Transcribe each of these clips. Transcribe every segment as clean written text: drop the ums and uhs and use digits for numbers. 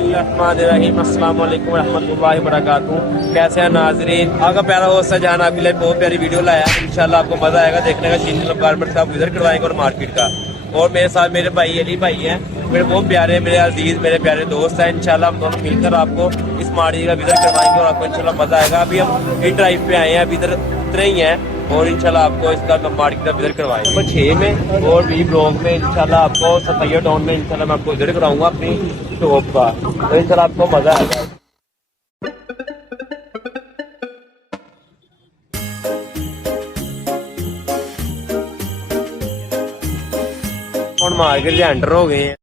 बिस्मिल्लाहिर्रहमानिर्रहीम अस्सलाम वालेकुम रहमतुल्लाहि व बरकातुहू। कैसे हैं नाजरीन? आपका प्यारा होस्ट जान आपके लिए बहुत प्यारी वीडियो लाया है। इंशाल्लाह आपको मजा आएगा देखने का। शीन गारमेंट साहब विजिट करवाएंगे और मार्केट का। और मेरे साथ मेरे भाई अली भाई हैं, मेरे बहुत प्यारे, मेरे अजीज, मेरे प्यारे दोस्त हैं। इंशाल्लाह हम दोनों मिलकर आपको इस मार्केट का विजिट करवाएंगे और आपको इंशाल्लाह मजा आएगा। अभी हम इन ड्राइव पे आए हैं, अभी इधर उतरे ही हैं और इंशाल्लाह आपको इसका मार्केट का विजिट करवाएंगे। नंबर 6 में और बी ब्लॉक में इंशाल्लाह आपको सफैया टाउन में इंशाल्लाह मैं आपको विजिट कराऊंगा अपनी शॉप का। तो इंशाल्लाह आपको मजा आएगा। और मार्केट के एंटर हो गए हैं।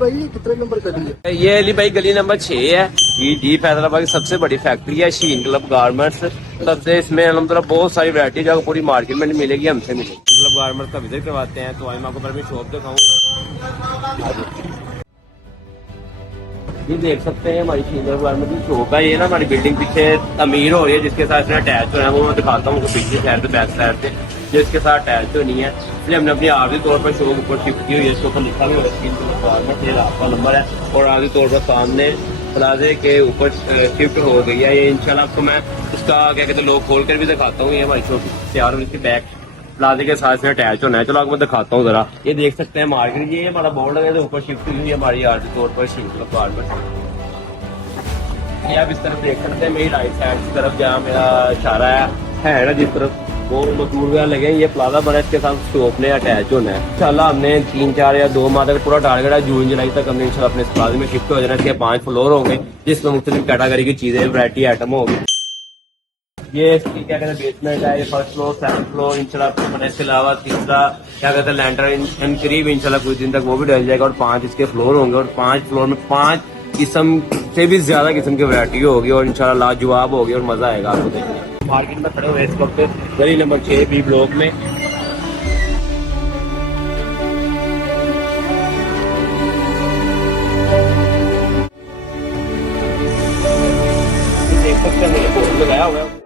भाई कितने नंबर गली है? ये अली भाई गली नंबर 6 है। ये डी फैसलाबाद की सबसे बड़ी फैक्ट्री है शीन क्लब गारमेंट्स। सबसे इसमें अलहमदुलिल्लाह बहुत सारी वैरायटी जो पूरी मार्केट में मिलेगी, हमसे मिलेगी। क्लब गारमेंट्स का विजिट करवाते हैं। तो आज मैं आपको पहले शॉप दिखाऊं। ये देख सकते हैं हमारी शीन क्लब गारमेंट्स की शॉप है। ये ना हमारी बिल्डिंग पीछे अमीर हो रही है, जिसके साथ अटैच हो है वो मैं दिखाता हूँ पीछे साइड से बैक साइड से, जिसके साथ अटैच तो नहीं है। इसलिए हमने अपनी आर्जी तौर पर शॉप ऊपर शिफ्ट की हुई है। इसके ऊपर लिखा हुआ है शीन क्लब गारमेंट्स, ये आपका नंबर है। और आर्जी तौर पर सामने प्लाजे के ऊपर शिफ्ट हो गई है। ये इंशाल्लाह आपको मैं इसका क्या कहते हैं लोग खोल कर भी दिखाता हूँ। ये हमारी शॉप तैयार हुई, इसकी बैक प्लाजे के साथ में अटैच होना है। चलो आपको मैं दिखाता हूँ जरा। ये देख सकते हैं मार्केट, ये हमारा बोर्ड लगे तो ऊपर शिफ्ट हुई है हमारी आर्जी तौर पर शीन क्लब गारमेंट्स। ये आप इस तरफ देख सकते हैं, मेरी राइट साइड की तरफ जहाँ मेरा इशारा है ना, जिस तरफ वो मजदूर वगैरह लगे, ये प्लाजा बना, इसके साथ शॉप ने अटैच होना है। इंशाल्लाह हमने 3-4 या 2 माह तक पूरा टारगेट है, जून जुलाई तक हमने इंशाल्लाह अपने इस प्लाजे में शिफ्ट हो जाना। इसके 5 फ्लोर होंगे, जिसमें मुख्तलिफ कैटेगरी की चीजें, वैरायटी आइटम होगी। ये इसकी क्या कहते हैं बेसमेंट है, ये फर्स्ट फ्लोर, सेकंड फ्लोर इंशाल्लाह। इसके अलावा तीसरा क्या कहते हैं लैंटर इन करीब इंशाल्लाह कुछ दिन तक वो भी डल जाएगा। और 5 इसके फ्लोर होंगे और 5 फ्लोर में 5 किस्म से भी ज्यादा किस्म की वैरायटी होगी और इंशाल्लाह लाजवाब होगी और मजा आएगा आपको देखने। मार्केट में खड़े हुए इस वक्त गली नंबर 6 बी ब्लॉक में। देख सकते हैं मेरे बोर्ड लगाया हुआ है।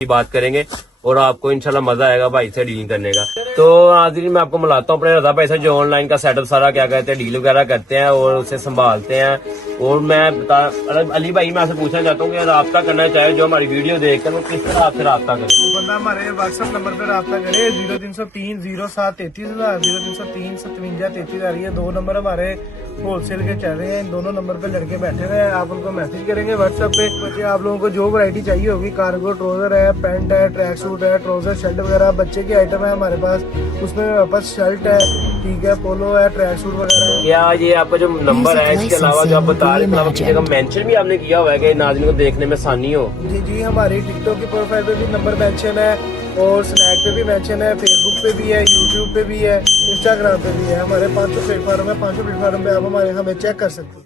बात करेंगे और आपको इंशाल्लाह मजा आएगा भाई से डील करने का। तो आखिर मैं आपको मिलाता हूँ अपने रजा भाई से, जो ऑनलाइन का सेटअप सारा क्या कहते हैं डील वगैरह करते हैं और उसे संभालते हैं। और मैं बता अली भाई मैं आपसे पूछना चाहता हूँ कि राब्ता करना चाहे जो हमारी वीडियो देखकर वो किस तरह आपसे राब्ता करे? तो बंदा हमारे व्हाट्सएप नंबर पे रब्ता करे 0303 07 33,000 0303 57 33,000। ये 2 नंबर हमारे होलसेल के चल रहे हैं। इन दोनों नंबर पे लड़के बैठे हुए हैं, आप उनको मैसेज करेंगे व्हाट्सएप पे। बच्चे आप लोगों को जो वैरायटी चाहिए होगी, कार्गो ट्राउजर है, पैंट है, ट्रैक सूट है, ट्राउजर शर्ट वगैरह बच्चे की आइटम है हमारे पास। उसमें वापस शर्ट है, ठीक है, पोलो है, ट्रैक सूट वगैरह। क्या ये आपका जो नंबर है इसके अलावा जो आप बता रहे हैं किसी का मेंशन भी आपने किया हुआ है कि नाज़रीन को देखने में आसानी हो? जी जी, हमारी टिकटॉक की प्रोफाइल पे भी नंबर मेंशन है और स्नैक पे भी मेंशन है, फेसबुक पे भी है, यूट्यूब पे भी है, इंस्टाग्राम पे भी है। हमारे 500 प्लेटफॉर्म है, 500 प्लेटफॉर्म पे आप हमें चेक कर सकते हैं।